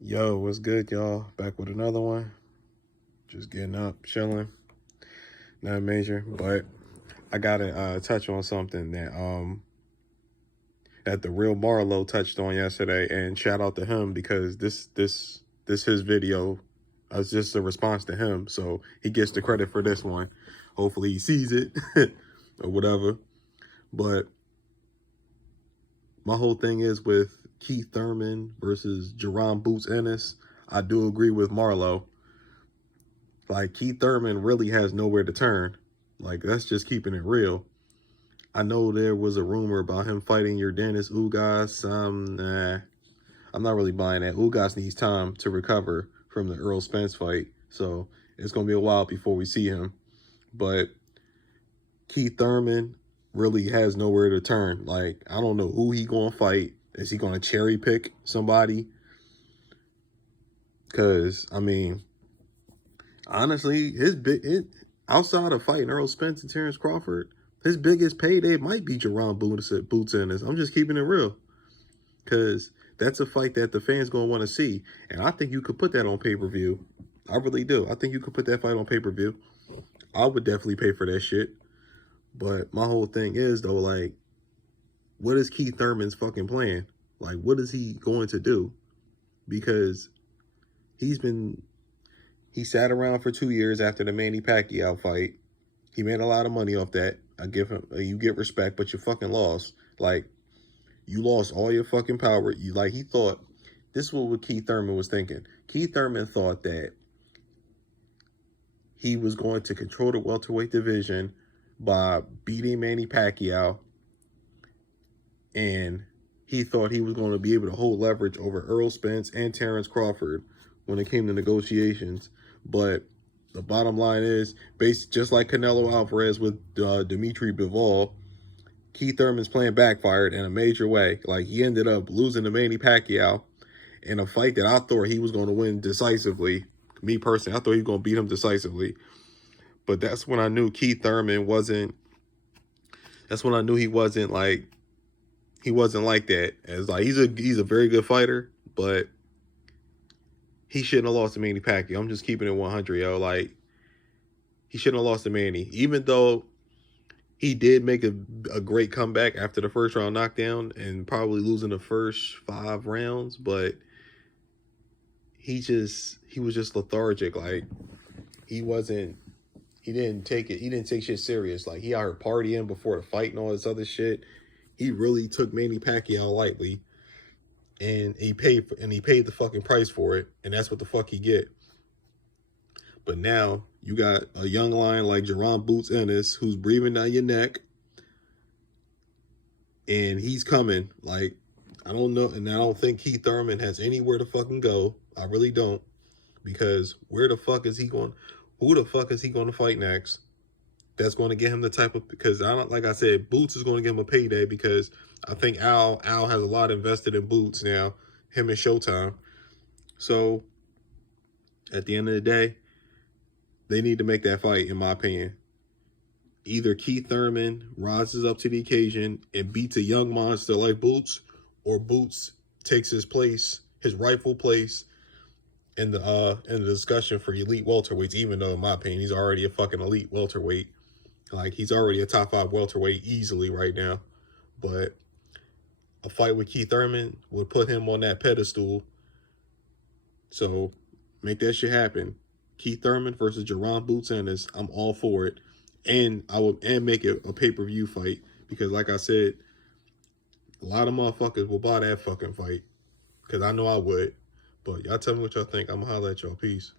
Yo, what's good, y'all? Back with another one. Just getting up, chilling. Not major, but I gotta touch on something that the real Marlo touched on yesterday, and shout out to him because this his video. It's just a response to him, so he gets the credit for this one. Hopefully, he sees it or whatever. But my whole thing is with Keith Thurman versus Jerron Boots Ennis. I do agree with Marlo. Like, Keith Thurman really has nowhere to turn. Like, that's just keeping it real. I know there was a rumor about him fighting Yordenis Ugas. Nah, I'm not really buying that. Ugas needs time to recover from the Earl Spence fight. So it's going to be a while before we see him. But Keith Thurman really has nowhere to turn. Like, I don't know who he going to fight. Is he going to cherry pick somebody? Because, I mean, honestly, outside of fighting Earl Spence and Terrence Crawford, his biggest payday might be Jerron Boots Ennis. I'm just keeping it real. Because that's a fight that the fans going to want to see. And I think you could put that on pay-per-view. I really do. I think you could put that fight on pay-per-view. I would definitely pay for that shit. But my whole thing is, though, like, what is Keith Thurman's fucking plan? Like, what is he going to do? Because he sat around for 2 years after the Manny Pacquiao fight. He made a lot of money off that. I give him, you get respect, but you fucking lost. Like, you lost all your fucking power. He thought, this is what Keith Thurman was thinking. Keith Thurman thought that he was going to control the welterweight division by beating Manny Pacquiao. And he thought he was going to be able to hold leverage over Earl Spence and Terrence Crawford when it came to negotiations. But the bottom line is, just like Canelo Alvarez with Dimitri Bivol, Keith Thurman's plan backfired in a major way. Like, he ended up losing to Manny Pacquiao in a fight that I thought he was going to win decisively. Me personally, I thought he was going to beat him decisively. But that's when I knew Keith Thurman wasn't. That's when I knew he wasn't like that. As like he's a very good fighter, but he shouldn't have lost to Manny Pacquiao. I'm just keeping it 100, yo. Like, he shouldn't have lost to Manny, even though he did make a great comeback after the first round knockdown and probably losing the first 5 rounds. But he was just lethargic. Like, he didn't take shit serious. Like, he out here partying before the fight and all this other shit. He really took Manny Pacquiao lightly, and he paid the fucking price for it, and that's what the fuck he get. But now you got a young lion like Jerron Boots Ennis who's breathing down your neck, and he's coming. Like, I don't know, and I don't think Keith Thurman has anywhere to fucking go. I really don't, because where the fuck is he going? Who the fuck is he going to fight next? That's going to get him the type of, because I don't, like I said, Boots is going to give him a payday, because I think Al has a lot invested in Boots now, him and Showtime. So at the end of the day, they need to make that fight, in my opinion. Either Keith Thurman rises up to the occasion and beats a young monster like Boots, or Boots takes his place, his rightful place in the discussion for elite welterweights, even though in my opinion he's already a fucking elite welterweight. Like, he's already a top 5 welterweight easily right now. But a fight with Keith Thurman would put him on that pedestal. So make that shit happen. Keith Thurman versus Jerron Boots Ennis. I'm all for it. And I will make it a pay-per-view fight, because like I said, a lot of motherfuckers will buy that fucking fight. Because I know I would. But y'all tell me what y'all think. I'm gonna holler at y'all. Peace.